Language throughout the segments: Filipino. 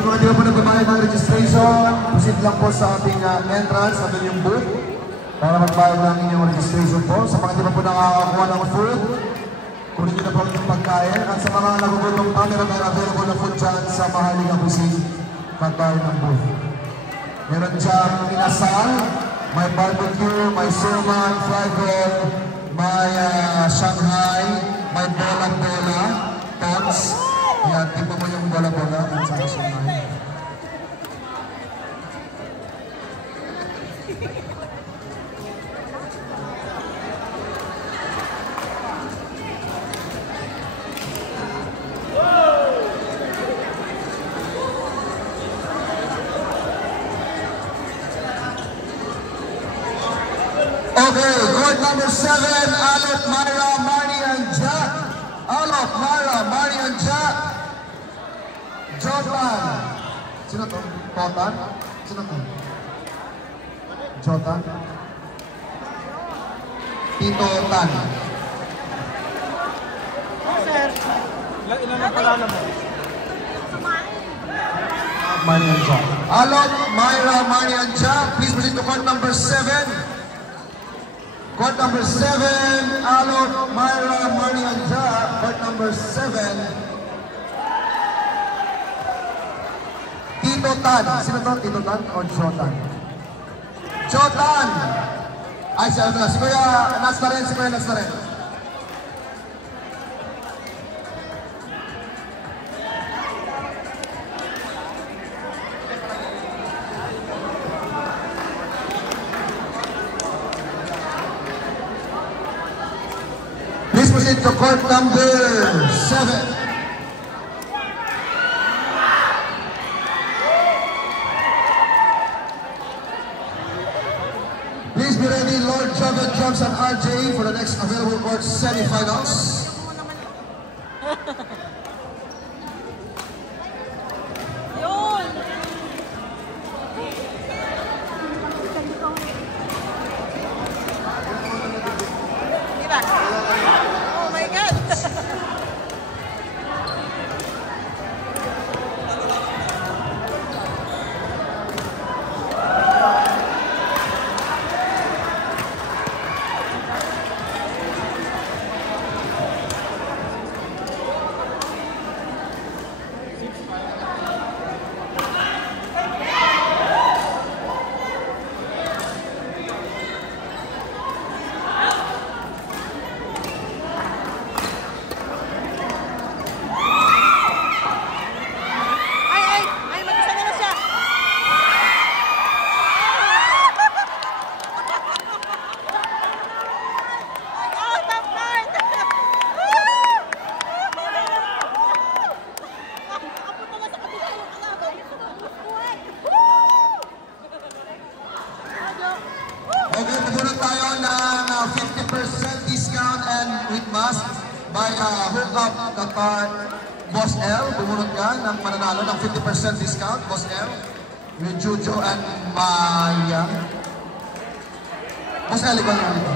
sa mga di ba po nagbabayad ng registration, proceed lang po sa ating entrance, natin yung booth, para magbayad ng inyong registration po. Sa mga di ba po nakakakuha ng food, kunin nyo na po yung pagkain. At sa mga nagugutom pa, meron tayo available na food dyan sa mahaling abusin, pagbayad ng booth. Meron dyan inasal, may barbecue, may suman, fried roll, may Shanghai, may bola-bola, tots. Ayan, tingnan mo yung bola-bola at saka Shanghai. Okay, court number 7, Alot, Myra, Marnie, and Jack. Alot, Myra, Marnie, and Jack. Jotan. Sino to? Totan? Sino to? Jotan? Tito Tan. Sir, ilan ang pangalan mo? Marnie and Jack. Alot, Myra, Marnie, and Jack. Please proceed to court number 7. Court number 7, Alot, Myra, Marnie, and Jack. Court number 7. Tito Tan. Sino to? Tito Tan o Jotan? Jotan! Ay, siya na. Si Kuya Nats na rin. Si Kuya Nats na rin. Please proceed to court number 7. Please be ready, Lord Javed, Jones, and RJ for the next available court semifinals. Okay, pupunod tayo ng 50% discount and with mask by Hookup Qatar. Boss L, pumunod ka ng mananalo ng 50% discount, Boss L. With Jujo and Maya. Boss L, ikaw lang dito.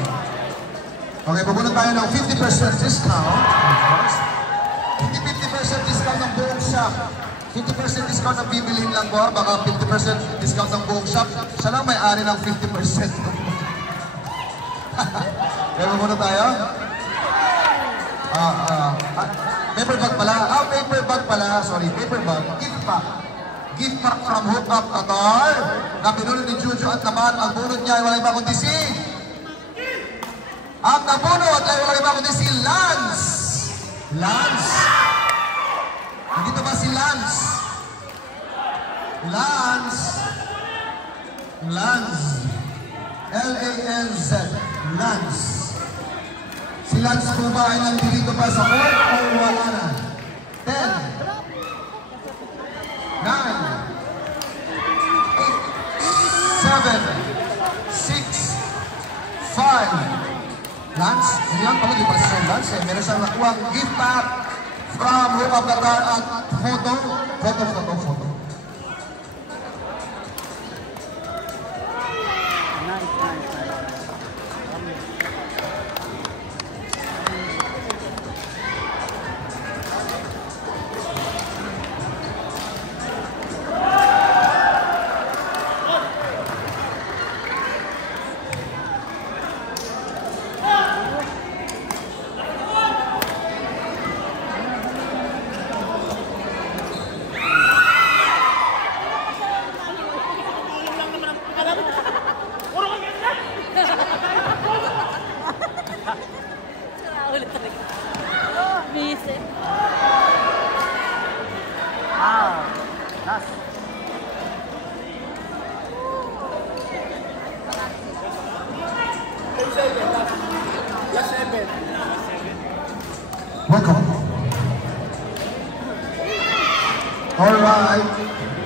Okay, pupunod tayo ng 50% discount. 50% discount ng buong shop. 50% discount ng bibilhin lang ko, baka 50% discount ng buong shop. Siya lang may-ari ng 50%. Kaya muna tayo? Paper bag pala. Paper bag pala. Sorry, paper bag. Gift pack. Gift pack from Hookup Qatar. Na pinunod ni Juju at naman. Ang bunod niya ay walang iba kundi si... Ang nabunod ay walang iba kundi si Lance. Lance. Nandito ba si Lance? Lance. Lance. L-A-N-Z. Lance. Si Lance po ba ay nandito pa sa court o wala na? 10 9 8 7 6 5 Lance, hindi lang pala di pa si Lance eh. Meron siyang nakuha gift pack from Hookup Qatar at photo. Last. Last 7. Welcome. All right.